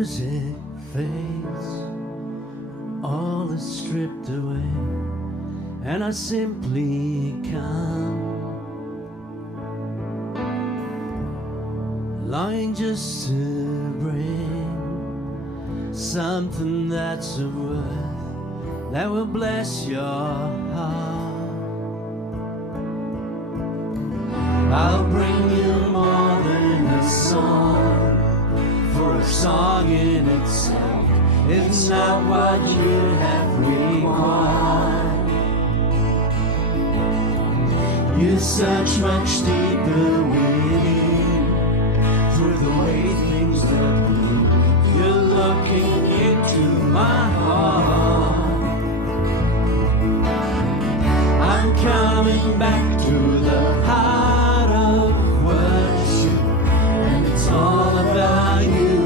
music fades, all is stripped away, and I simply come, longing just to bring something that's of worth that will bless your heart. I'll bring you more than a song, for a song in itself is not what you have required. You search much deeper within, through the way things that be. You're looking into my heart. I'm coming back to the heart of worship, and it's all about you.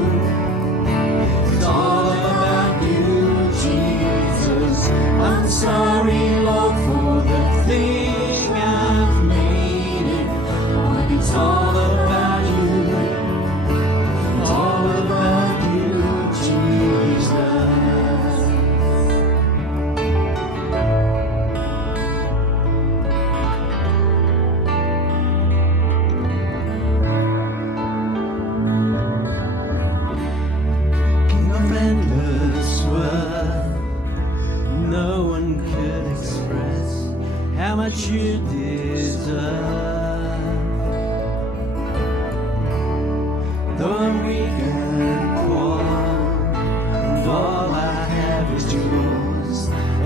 It's all about you, Jesus. I'm sorry, Lord, for the thing I've made it, but it's all about you. All about you, Jesus. King of endless worth, no one could express how much you deserve. Though I'm weak and poor, and all I have is yours,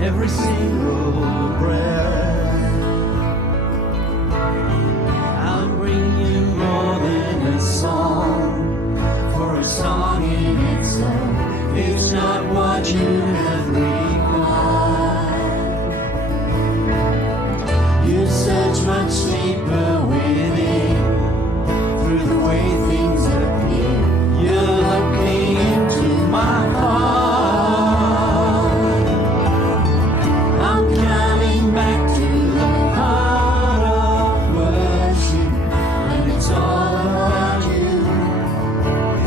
every single breath. I'll bring you more than a song, for a song in itself, it's not what you have required. You search much deeper within, through the way things appear. You're looking into my heart. I'm coming back to the heart of worship, and it's all about you.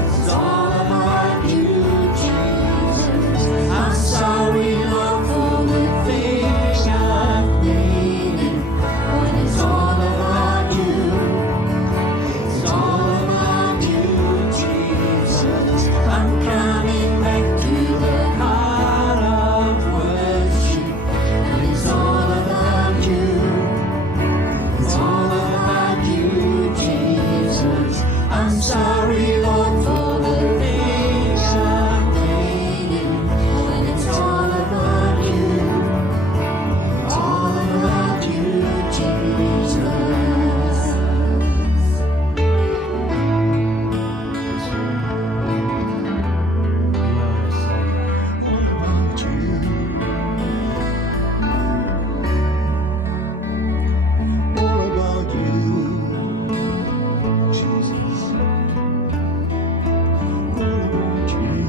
It's all about you, Jesus. I'm sorry, Lord, for the things I've made it, when it's all about you. It's all about you, Jesus. I'm coming back to the heart of worship, and it's all about you. It's all about you, Jesus. I'm sorry, Lord, for the things I've made it, when it's all about you. All about you, Jesus. All about you, Jesus. All about you.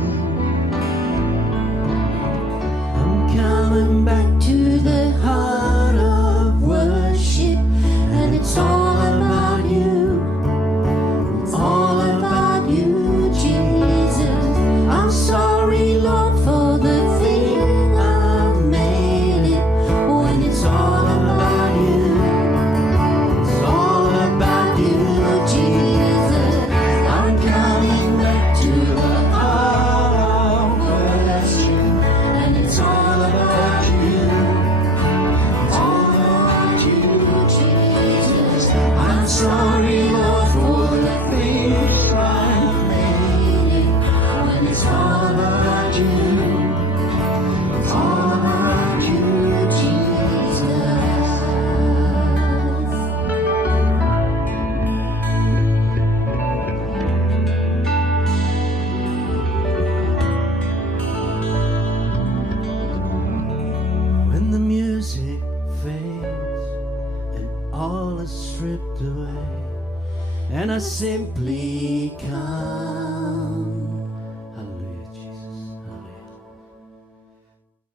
I'm coming back to the heart of worship, and it's all about you. It's all about you, Jesus. I'm sorry, Lord, for the thing I've made it, when it's all about you. It's all about you, Jesus. I'm coming back to the heart of worship, and it's all about you. All about you, Jesus. I'm sorry, Lord, for the things I've made it, when it's all about you. It's all about you, Jesus. When the music fades and all is stripped away, and I simply come,